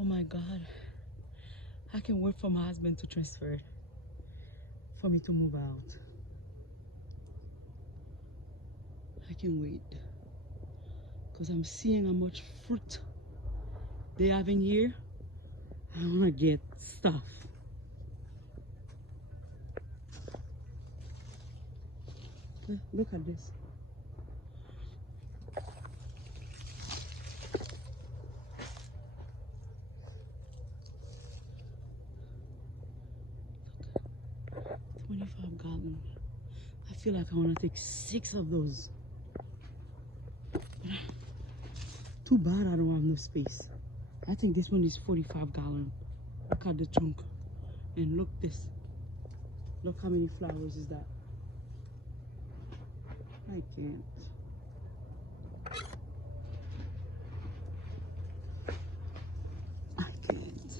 Oh my God. I can wait for my husband to transfer it, for me to move out. I can wait. Because I'm seeing how much fruit they have in here. I want to get stuff. Look at this. Look, 25 gallons. I feel like I want to take 6 of those. Too bad I don't have no space. I think this one is 45 gallons. Look at the trunk. And look this. Look how many flowers is that. I can't. I can't.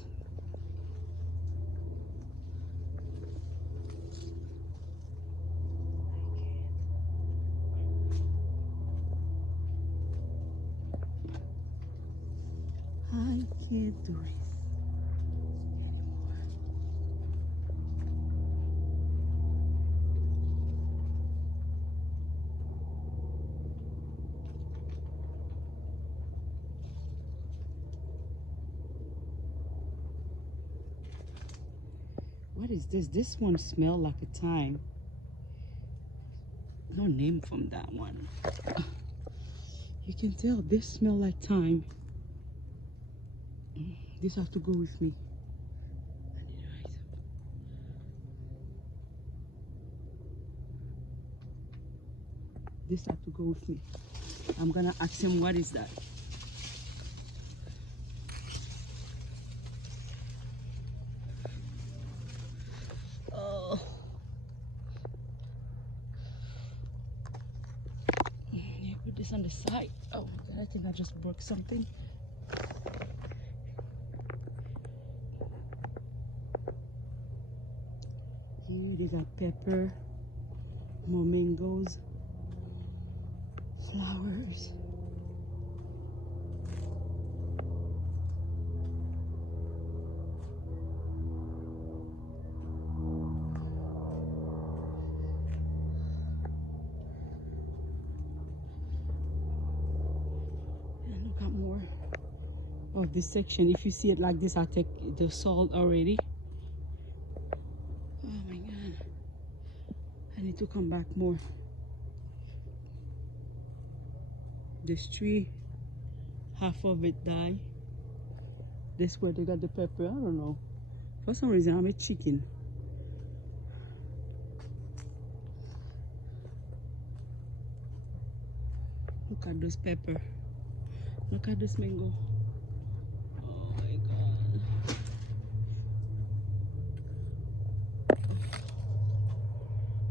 I can't do this anymore. What is this? This one smells like a thyme. No name from that one. You can tell this smells like thyme. This has to go with me. I need to write. This has to go with me. I'm gonna ask him what is that. Oh. Yeah, put this on the side. Oh my God, I think I just broke something. Here they got pepper, more mangoes, flowers. And look at more of this section. If you see it like this, I'll take the salt already. I need to come back more. This tree, half of it died. This where they got the pepper, I don't know. For some reason, I'm a chicken. Look at this pepper. Look at this mango. Oh my God.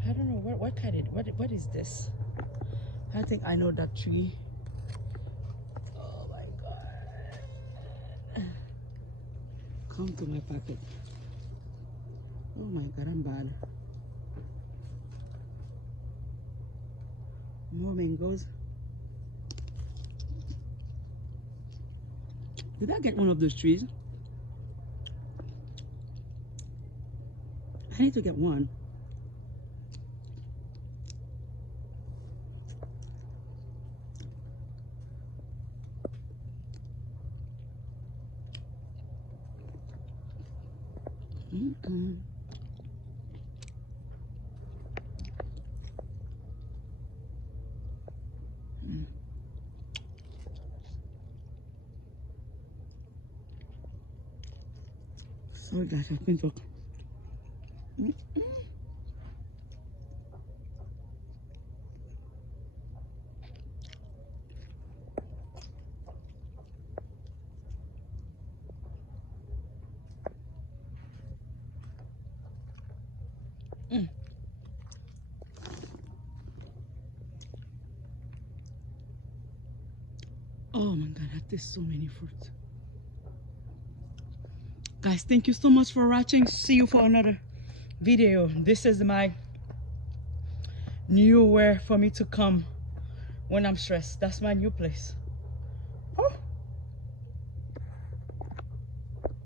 I don't know what kind of what is this? I think I know that tree. Oh my God. Come to my pocket. Oh my God, I'm bad. More mangoes. Did I get one of those trees? I need to get one. Sorry guys, I've been talking. Oh my God, that tastes so many fruits. Guys, thank you so much for watching. See you for another video. This is my new where for me to come when I'm stressed. That's my new place. Oh.